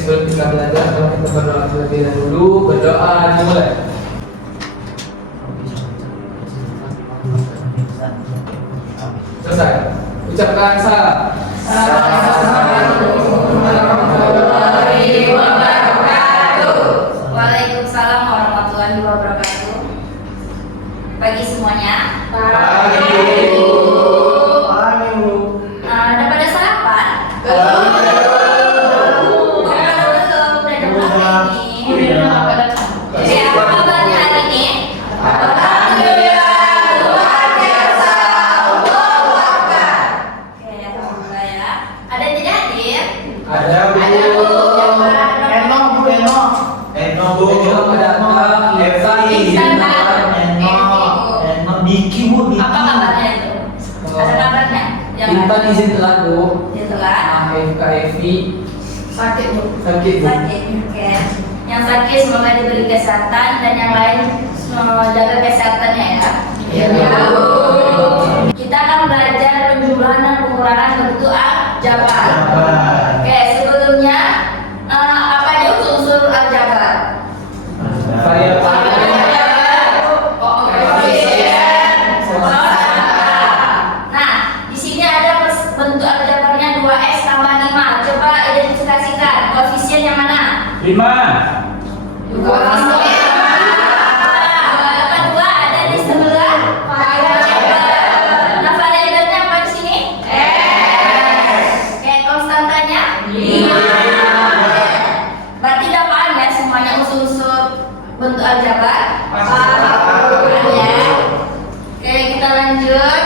sebelum kita belajar, kalau kita berdoa terlebih dahulu. Berdoa dimulai. Selesai. Ucapkan salam. Assalamualaikum warahmatullahi wabarakatuh. Waalaikumsalam warahmatullahi wabarakatuh. Pagi semuanya. Pagi, Bu. Udah pada sarapan? Apa kabarnya hari ini? Alhamdulillah, luar biasa. Allahu Akbar. Oke, alhamdulillah ya. Ada yang tidak hadir? Ada, Bu. Eno Bu, Diki Bu, Diki. Apa kabarnya itu? Ada kabarnya? Intan izin telat, Bu. Dia telah Kak Evi sakit, Bu. sakit, Bu. Sakit, oke. Yang sakit semoga diberi kesehatan dan yang lain semoga jaga kesehatannya ya. Iya, Bu. Kita akan belajar penjumlahan dan pengurangan bentuk aljabar. Oke, sebelumnya apa aja unsur aljabar? Nah, di sini ada bentuk aljabarnya 2x tambah 5. Coba identifikasikan koefisien yang mana? 5. Koefisien apa? 2 ada di sebelah variabel. Nah, variabelnya apa di sini? X. Oke, konstantanya 5. Berarti udah paham ya semuanya unsur-unsur bentuk aljabar? Paham ya? Oke, kita lanjut.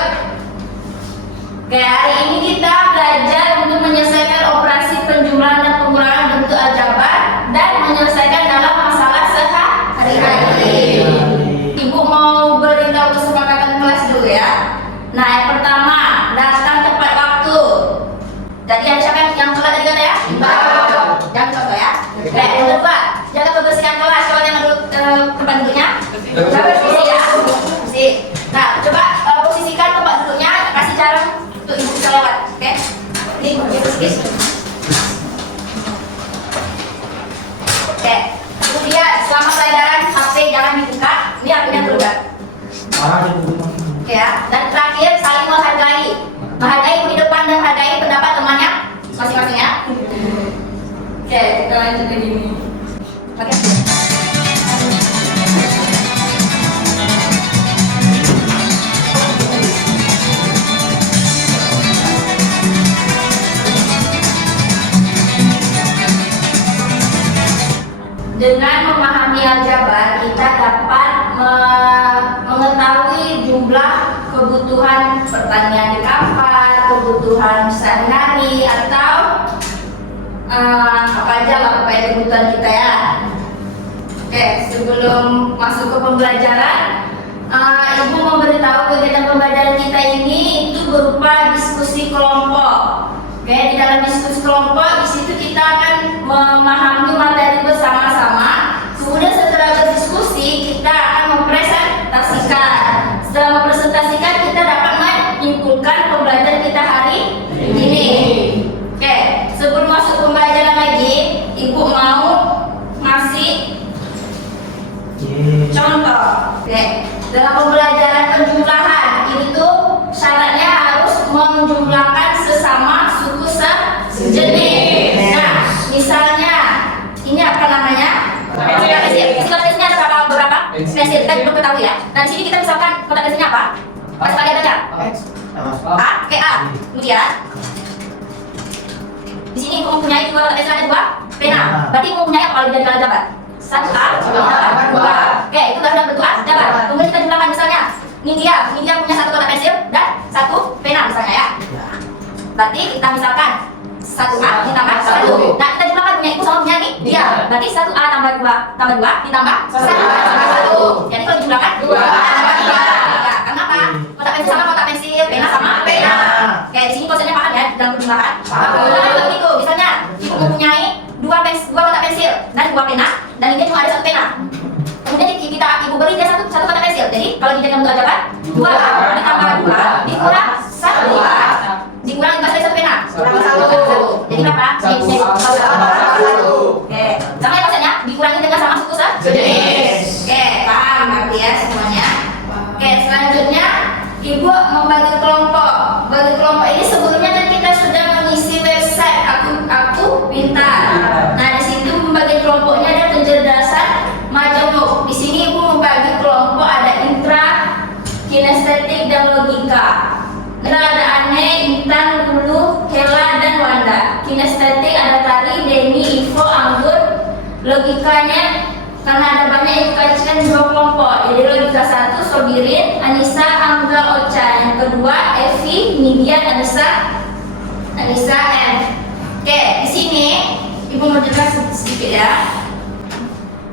Oke, hari ini kita belajar untuk menyelesaikan operasi penjumlahan dan pengurangan bentuk aljabar dan menyelesaikan dalam masalah sehari-hari. Ibu mau beritahu kesepakatan kelas dulu ya. Nah, yang pertama, datang tepat waktu. Jadi ada siapa yang telat tadi kata ya? Jangan contoh ya. Oke, yang kedua, jaga kebersihan kelas. Coba jangan dulu tempat duduknya. Coba bersih ya. Bersih. Nah, coba posisikan tempat duduknya, kasih jarum untuk ibu bisa lewat. Oke? Ini bersih. Oke. Kemudian selama pelajaran HP jangan dibuka. Ini HP-nya berubah. Oke ya. Dan terakhir saling menghargai. Menghargai ibu di depan dan hargai pendapat temannya masing-masing ya. Oke, kita lanjut ke gini. Oke. Dengan memahami aljabar, kita dapat mengetahui jumlah kebutuhan pertanian di kapal, kebutuhan sehari-hari, atau apa aja lah pokoknya kebutuhan kita ya. Oke, sebelum masuk ke pembelajaran, ibu memberitahu kegiatan pembelajaran kita ini itu berupa diskusi kelompok. Oke, di dalam diskusi kelompok di situ kita akan memahami materi bersama-sama. Kemudian setelah berdiskusi kita akan mempresentasikan. Setelah mempresentasikan kita dapat menyimpulkan pembelajaran kita hari ini. Oke, sebelum masuk pembelajaran lagi, ibu mau ngasih contoh. Oke, dalam pembelajaran penjumlahan ini tuh syaratnya harus menjumlahkan sesama suku sejenis. Nah, misalnya ini apa namanya? Pensil. Pensilnya ada berapa? Pensil. Kita belum ketahui ya. Nah, di sini kita misalkan kotak pensilnya apa? Pas kalian baca. A, K, A. Kemudian di sini mempunyai dua kotak pensil, ada dua pena. Berarti mempunyai apa kalau dari aljabar? 1 A, 2. Oke, itu sudah bentuk aljabar. Kemudian kita jumlahkan misalnya Nindya punya 1 kotak pensil dan 1 pena misalnya ya. Berarti kita misalkan 1A ditambah 1. Nah, kita jumlahkan punya ibu sama punya dia. Berarti 1A tambah 2 ditambah 1. Jadi kalau dijumlahkan 2 tambah 3. Karena apa? Kotak pensil sama kotak pensil, pena sama pena. Oke, di sini konsepnya paham ya dalam penjumlahan. Nah, begitu. Misalnya ibu mempunyai 2 kotak pensil dan 2 pena, dan dia cuma ada 1 pena. Kemudian ibu beri dia satu kotak pensil. Jadi kalau dijadikan untuk aljabar 2 ditambah 2 dikurang 1. Dikurang 1 pena. Kurang 1. Jadi berapa? 1. membagi kelompok. Bagi kelompok ini sebelumnya kan kita sudah mengisi website aku pintar. Nah, di situ membagi kelompoknya ada penjelasan majemuk. Di sini Ibu membagi kelompok ada intra, kinestetik dan logika. Ada Ane, Intan, Lulu, Hela dan Wanda. Kinestetik ada Tari, Denny, Ivo, Anggun. Logikanya karena ada banyak yang dikaitkan dua kelompok. Jadi logika 1 Sobirin, Anissa, Angga, Ocha. Yang kedua Evi, Nidia, Anissa, M. Oke, di sini Ibu mau jelaskan sedikit ya.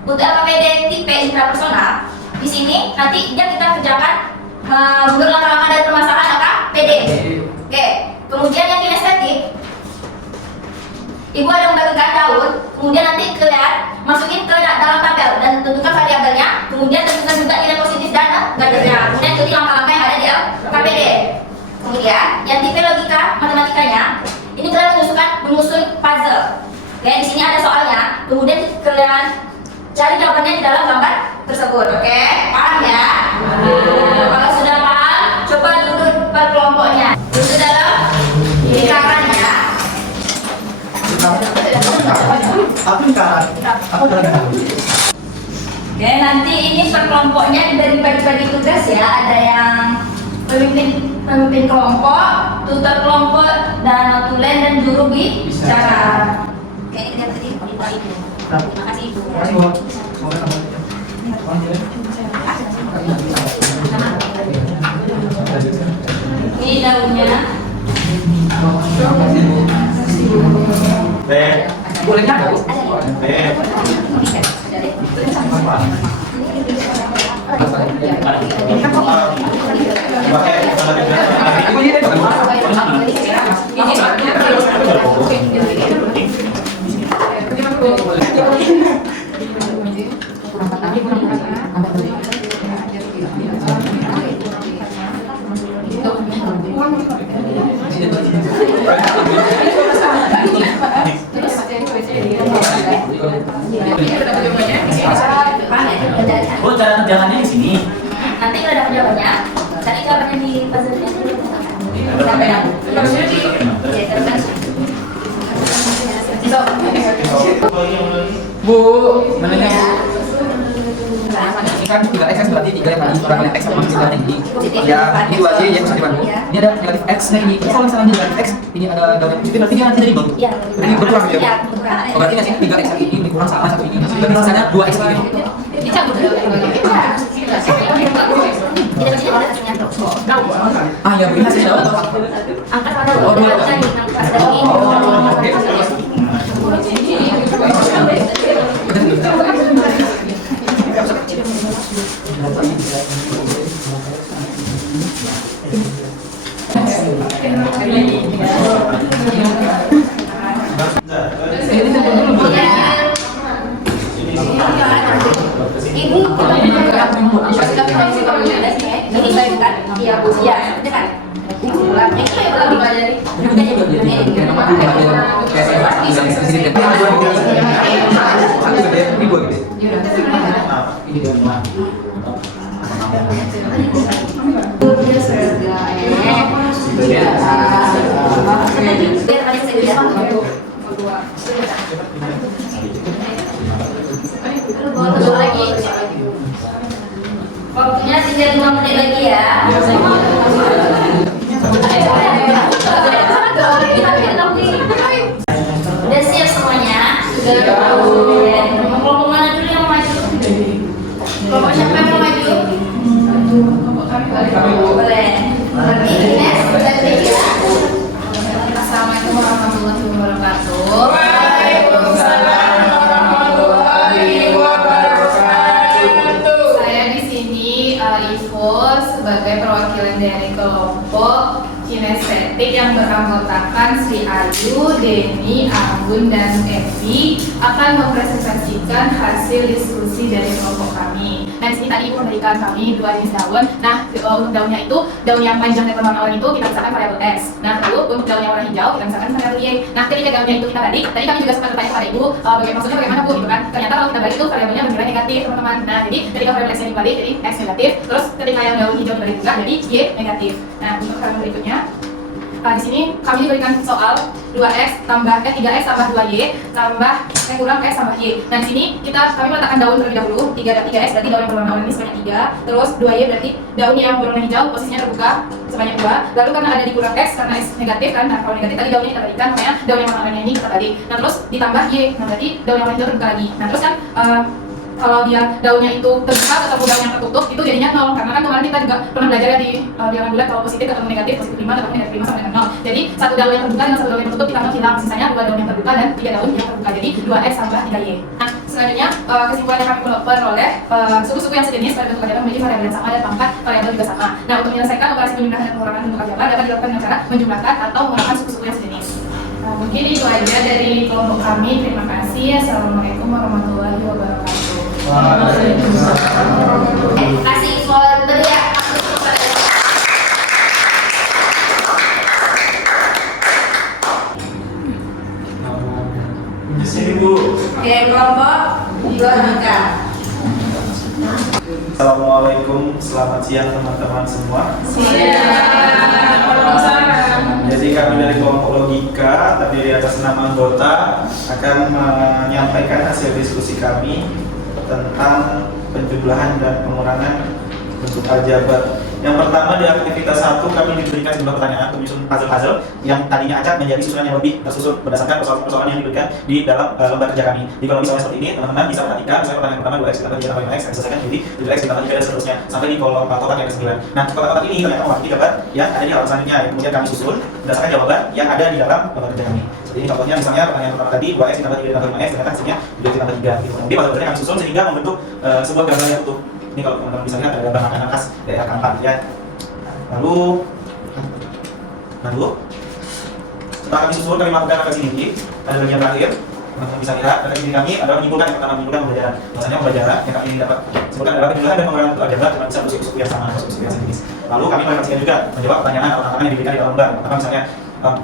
Untuk APBD tipe intrapersonal, di sini nanti kita kerjakan menurut langkah-langkah dari permasalahan APBD. Oke, kemudian yang kinestetik, Ibu ada membagikan daun, kemudian nanti kalian masukin ke dalam tabel dan tentukan variabelnya, kemudian tentukan juga nilai positif dan negatifnya. Kemudian ikuti langkah-langkah yang ada di KPD. Kemudian yang tipe logika matematikanya, ini kalian menyusun puzzle. Oke, di sini ada soalnya, kemudian kalian cari jawabannya di dalam gambar tersebut. Oke, paham ya? Kalau sudah paham, coba duduk per kelompoknya. Duduk dalam lingkarannya. Oke, nanti ini per kelompoknya dibagi bagi tugas ya. Ada yang pemimpin kelompok, tutor kelompok, dan notulen dan juru bicara. Oke, ini kita tadi Terima kasih Ibu. Ini daunnya. Boleh kan? Oh, cara kerjaannya di sini. Nanti kalau ada jawabannya, cari jawabannya di puzzle-nya. Bu, mananya Bu? Ini kan 3x kan berarti 3 yang tadi kurang x sama 3 ini. Ya, ini 2y yang bisa dibantu. Ini ada negatif x, nah ini kalau misalnya negatif x, ini ada daunnya positif, berarti dia nanti jadi baru. Ini berkurang ya? Oh, berarti nggak sih 3x lagi ini berkurang sama satu ini. Berarti sisanya 2x lagi. Ah ya, ini hasilnya daun atau? Angkat pada Oh, dua. Waktunya tinggal 5 menit lagi ya. Udah siap semuanya? Kelompok mana dulu yang mau maju? Kelompok siapa yang mau maju? Boleh. Berarti Ines, berarti ya. Assalamualaikum warahmatullahi wabarakatuh. Waalaikumsalam warahmatullahi wabarakatuh. Saya di sini Ivo sebagai perwakilan dari kelompok kinestetik yang beranggotakan Sri Ayu, Denny, Anggun, dan Evi akan mempresentasikan hasil diskusi dari kelompok kami kami. Nah di sini tadi ibu memberikan kami 2 jenis daun. Nah untuk daunnya itu daun yang panjang dan berwarna-warni itu kita misalkan variabel S. Nah lalu untuk daun yang warna hijau kita misalkan variabel Y. Nah ketika daunnya itu kita balik, tadi kami juga sempat bertanya kepada ibu, maksudnya bagaimana bu gitu kan? Ternyata kalau kita balik itu variabelnya bernilai negatif teman-teman. Nah jadi ketika variabel X nya dibalik jadi X negatif, terus ketika yang daun hijau dibalik juga jadi Y negatif. Nah untuk hal berikutnya. Di sini kami diberikan soal 2x tambah 3x tambah 2y tambah kurang x tambah y. Nah di sini kami meletakkan daun terlebih dahulu. 3x berarti daun yang berwarna oranye sebanyak 3. Terus 2y berarti daun yang berwarna hijau posisinya terbuka sebanyak 2. Lalu karena ada di kurang x karena x negatif kan. Nah kalau negatif tadi daunnya kita balikan, makanya daun yang warna oranye ini kita balik. Nah terus ditambah y. Nah berarti daun yang warna hijau terbuka lagi. Nah terus kan kalau dia daunnya itu terbuka atau daun yang tertutup itu jadinya 0, karena kan kemarin kita juga pernah belajar ya di bulan kalau positif ketemu negatif, positif 5 ketemu negatif 5 sama dengan 0. Jadi satu daun yang terbuka dengan satu daun yang tertutup kita hilang, sisanya 2 daun yang terbuka dan 3 daun yang terbuka, jadi 2x tambah 3y. Nah selanjutnya kesimpulan yang kami peroleh, suku-suku yang sejenis pada bentuk aljabar memiliki variabel yang sama dan pangkat variabel juga sama. Nah untuk menyelesaikan operasi penjumlahan dan pengurangan bentuk aljabar dapat dilakukan dengan cara menjumlahkan atau mengurangkan suku-suku yang sejenis. Nah, mungkin itu aja dari kelompok kami. Terima kasih. Assalamualaikum warahmatullahi wabarakatuh. Kasih for beriak Di sini Bu. Oke, kelompok logika. Assalamualaikum, selamat siang teman-teman semua. Jadi kami dari kelompok logika terdiri atas 6 anggota akan menyampaikan hasil diskusi kami tentang penjumlahan dan pengurangan bentuk aljabar. Yang pertama di aktivitas 1 kami diberikan sejumlah pertanyaan menyusun puzzle-puzzle yang tadinya acak menjadi susunan yang lebih tersusun berdasarkan persoalan-persoalan yang diberikan di dalam lembar kerja kami. Jadi kalau misalnya seperti ini, teman-teman bisa perhatikan misalnya pertanyaan pertama 2x ditambah 3 tambah 5x, diselesaikan jadi 7x ditambah 3 dan seterusnya sampai di kolom kotak yang ke-9. Nah, kotak-kotak ini ternyata mewakili gambar yang ada di halaman selanjutnya yang kemudian kami susun berdasarkan jawaban yang ada di dalam lembar kerja kami. Jadi ini contohnya misalnya pertanyaan pertama tadi 2x ditambah 3 ditambah 5x ternyata hasilnya 7x ditambah 3 gitu. Jadi puzzle-puzzle kami susun sehingga membentuk sebuah gambar yang utuh. Ini kalau teman-teman bisa lihat ada gambar makanan khas daerah Kampar ya. Lalu setelah kami susun, kami melakukan refleksi mimpi. Ada bagian terakhir, teman-teman bisa lihat refleksi mimpi kami adalah menyimpulkan yang pertama, menyimpulkan pembelajaran. Maksudnya pembelajaran yang kami dapat sebutkan adalah penjelasan dan pengurangan bentuk aljabar dengan bisa suku-suku yang sama atau suku-suku yang sejenis. Lalu kami merefleksikan juga menjawab pertanyaan atau tantangan yang diberikan di dalam lembar. Pertama misalnya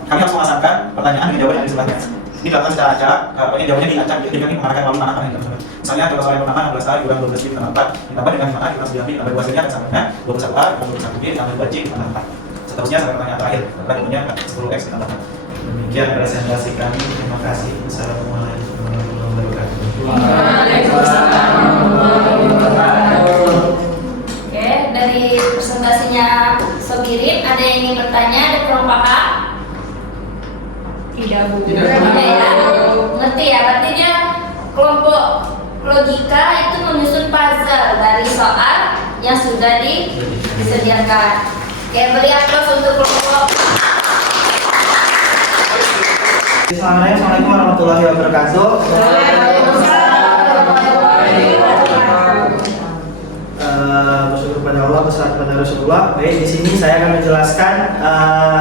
kami harus memasangkan pertanyaan dengan jawaban yang di sebelahnya. Ini dilakukan secara acak, jawabannya diacak, jadi kami mengarahkan lalu mana yang teman-teman. Misalnya contoh soal yang pertama 16 A kurang 12 B ditambah 4 ditambah dengan 5 A kurang 9 B ditambah 2 hasilnya akan sama dengan 21 A kurang 21 B ditambah 2 C ditambah 4. Seterusnya sampai pertanyaan terakhir, karena kemudian 10x ditambah 4. Demikian presentasi kami. Terima kasih. Assalamualaikum warahmatullahi wabarakatuh. Oke, dari presentasinya Sobirin, ada yang ingin bertanya? Ada kurang paham? Tidak Bu. Ngerti ya? Berarti dia kelompok logika itu menyusun puzzle dari soal yang sudah disediakan. Oke, beri aplaus untuk kelompok. Assalamualaikum warahmatullahi wabarakatuh. Bersyukur pada Allah, berserah kepada Rasulullah. Baik, di sini saya akan menjelaskan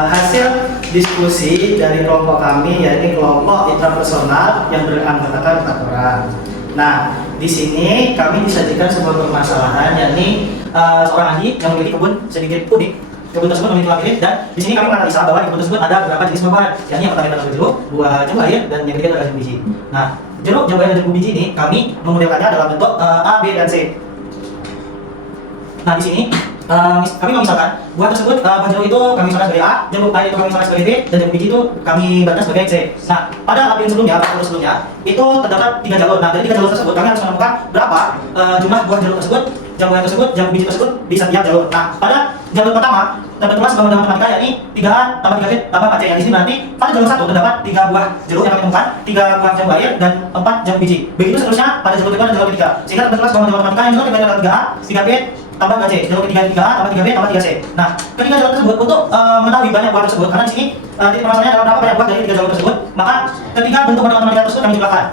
hasil diskusi dari kelompok kami, yaitu kelompok intrapersonal yang beranggotakan 4 orang. Nah, di sini kami disajikan sebuah permasalahan, yakni seorang ahli yang memiliki kebun sedikit unik. Kebun tersebut memiliki lahan milik, dan di sini kami menganalisa bahwa di kebun tersebut ada beberapa jenis buah-buahan, yakni yang pertama adalah jeruk, buah jambu air, dan yang ketiga adalah jambu biji. Nah, jeruk, jambu air, dan jambu biji ini kami memodelkannya dalam bentuk A, B, dan C. Nah, di sini kami memisahkan buah tersebut, buah jeruk itu kami misalkan sebagai A, jambu air itu kami misalkan sebagai B, dan jambu biji itu kami berikan sebagai C. Nah, pada label sebelumnya, pada jalur sebelumnya itu terdapat 3 jalur. Nah, dari 3 jalur tersebut kami harus menemukan berapa jumlah buah jeruk tersebut, jambu air tersebut, jambu biji tersebut di setiap jalur. Nah, pada jalur pertama terbentuklah sebuah model matematika, yakni 3A tambah 3B tambah 4C. Yang di sini berarti pada jalur 1 terdapat 3 buah jeruk yang kami temukan, 3 buah jambu air, dan 4 jambu biji. Begitu seterusnya pada jalur kedua dan jalur ketiga. Sehingga terbentuklah sebuah model matematika yang juga dibagi adalah 3A, 3B tambah 3C. Jalur ketiga 3A tambah 3B tambah 3C. Nah, ketiga jalur tersebut untuk mengetahui banyak buah tersebut, karena di sini titik permasalahannya adalah berapa banyak buah dari 3 jalur tersebut, maka ketika bentuk model matematika tersebut kami jumlahkan.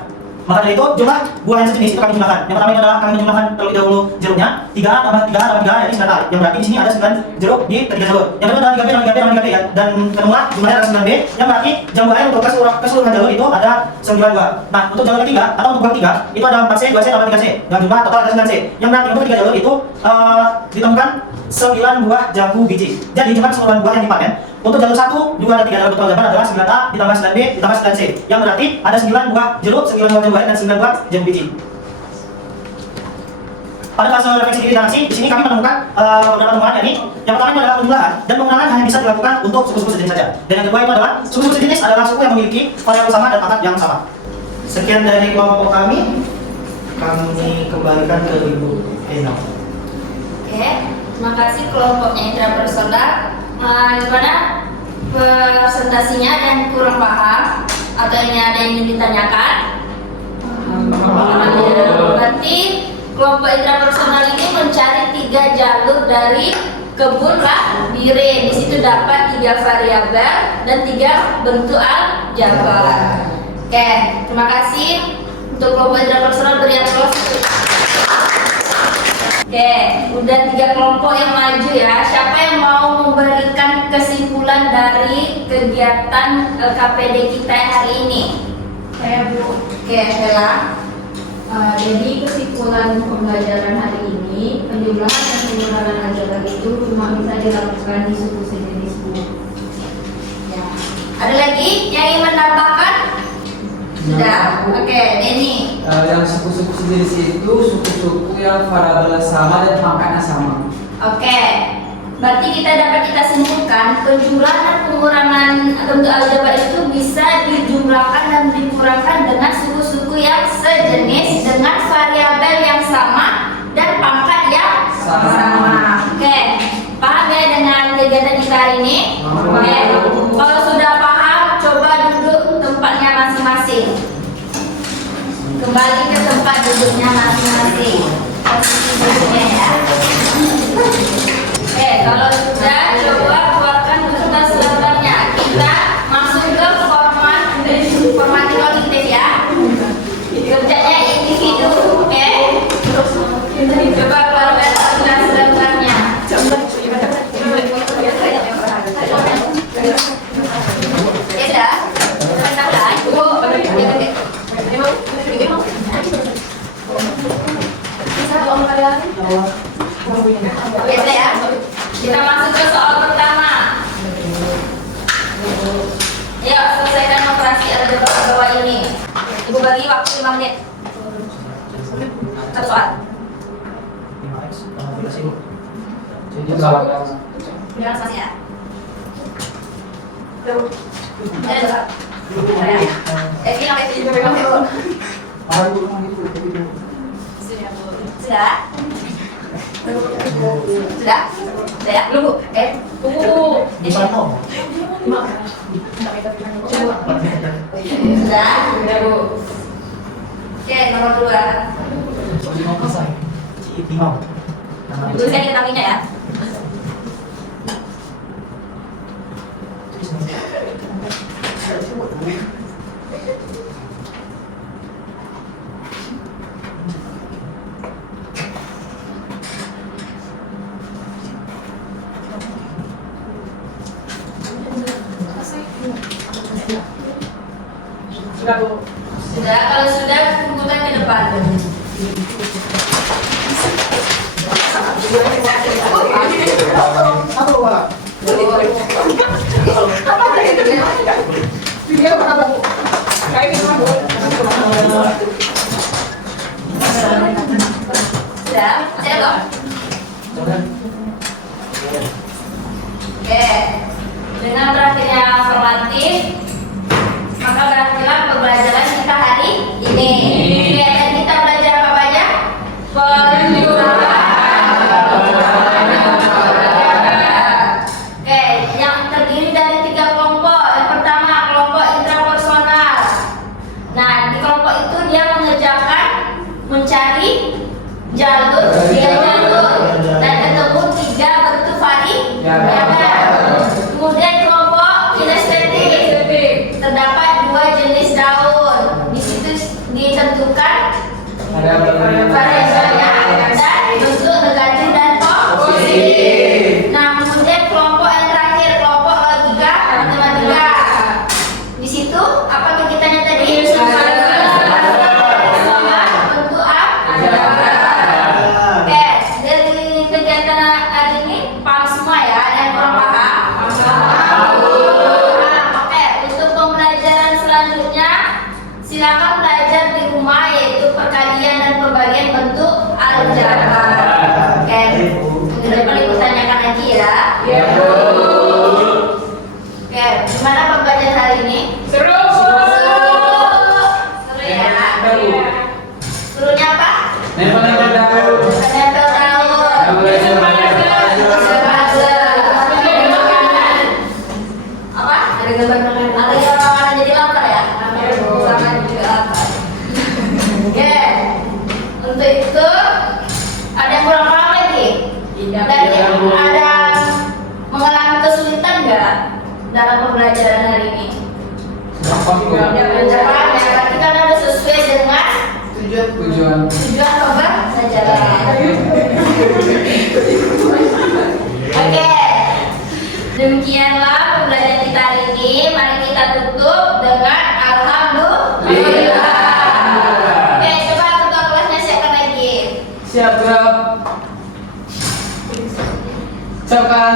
Maka dari itu jumlah buah yang sejenis itu kami jumlahkan. Yang pertama itu adalah kami menjumlahkan terlebih dahulu jeruknya 3A tambah 3A tambah 3A yakni 9A. Yang berarti di sini ada 9 jeruk di ketiga jalur. Yang kedua adalah 3B tambah 3B tambah 3B ya. Dan kedua jumlahnya adalah 9B. Yang berarti jam buahnya untuk keseluruhan jalur itu ada 9 buah. Nah untuk jalur ketiga atau untuk buah 3 itu ada 4C, 2C tambah 3C. Dan jumlah total ada 9C. Yang berarti untuk 3 jalur itu ditemukan 9 buah jambu biji. Jadi jumlah keseluruhan buah yang dipanen untuk jalur 1 juga ada 3 jalur total jawaban adalah 9A ditambah 9B ditambah 9C. Yang berarti ada 9 buah jeruk, 9 buah jambu dan 9 buah jambu biji. Pada fase refleksi diri dan aksi, di sini kami menemukan beberapa temuan, yakni yang pertama itu adalah penjumlahan dan pengurangan hanya bisa dilakukan untuk suku-suku sejenis saja. Dan yang kedua itu adalah suku-suku sejenis adalah suku yang memiliki variabel sama dan pangkat yang sama. Sekian dari kelompok kami kembalikan ke Ibu Eno. Oke, terima kasih kelompoknya intrapersonal. Gimana presentasinya dan kurang paham atau ini ada yang ingin ditanyakan? Berarti kelompok intrapersonal ini mencari 3 jalur dari kebun labirin. Di situ dapat 3 variabel dan 3 bentuk aljabar. Oke, terima kasih untuk kelompok intrapersonal, beri aplaus. Oke, udah 3 kelompok yang maju ya. Siapa yang mau memberikan kesimpulan dari kegiatan LKPD kita hari ini? Saya Bu. Oke, Bella. Jadi kesimpulan pembelajaran hari ini, penjumlahan dan pengurangan aljabar itu cuma bisa dilakukan di suku sejenis Bu. Ya. Ada lagi yang ingin menambahkan? Sudah. Oke, Denny. Yang suku-suku sejenis itu suku-suku yang variabelnya sama dan pangkatnya sama. Oke. Berarti kita simpulkan penjumlahan dan pengurangan bentuk aljabar itu bisa dijumlahkan dan dikurangkan dengan suku-suku yang sejenis dengan variabel yang sama dan pangkat yang sama. Oke. Paham ya dengan kegiatan kita hari ini? Oke. Kalau sudah paham, coba duduk tempatnya masing-masing. Kembali ke tempat duduknya masing-masing. Posisi duduknya ya. Oke, kalau sudah, coba keluarkan kertas lembarnya. Kita masuk ke format kognitif ya. Kerjanya individu, oke? Coba keluarkan kertas lembarnya. Ya, pendaftaran. Oke, ya. Kita masuk ke soal pertama. Ayo, selesaikan operasi aljabar bawah ini. Ibu bagi waktu 5 menit. Satu soal. Bilang spasi ya. Ada soal. Ini apa itu? Sudah? Sudah? Sudah ya? Belum? Tunggu. Sudah? Sudah Bu. Oke, nomor 2. Tuliskan vitaminnya ya. Sudah Bu. Sudah, kalau sudah kumpulkan ke depan. Sudah, saya dong. Oke, dengan berakhirnya formatif, maka berakhirlah pembelajaran kita hari ini. Dan kita belajar apa aja? Penjumlahan. Oke, yang terdiri dari 3 kelompok. Yang pertama kelompok intrapersonal. Nah, di kelompok itu dia mengerjakan mencari jalur 3 jalur dan ketemu 3 bentuk variabel. Kemudian kelompok kinestetik terdapat 2 jenis daun. Di situ ditentukan variabelnya dan bentuk negatif dan positif. Nah, kemudian kelompok yang terakhir, kelompok logika matematika. Di situ apa kegiatannya tadi? Bentuk aljabar. Oke, dari kegiatan hari ini paham semua ya? Ada yang kurang paham? Oke, untuk pembelajaran selanjutnya silakan belajar di rumah, yaitu perkalian dan pembagian bentuk aljabar. Oke, minggu depan ibu tanyakan lagi ya. Oke, gimana pembelajaran hari ini? Seru. Seru ya. Serunya apa? Nempel-nempel daun. Nempel daun. Apa? Ada gambar makanan. Ada gambar makanan jadi lapar ya? Sama juga lapar. Oke. Untuk itu ada yang kurang paham lagi? Dan ada mengalami kesulitan nggak dalam pembelajaran hari ini? Jangan ya, berarti kan harus sesuai dengan Tujuan. tujuan pembelajaran. Oke, demikianlah pembelajaran kita hari ini. Mari kita tutup dengan alhamdulillah. Oke, coba ketua kelasnya siapkan lagi. Siap, Bro. Ucapkan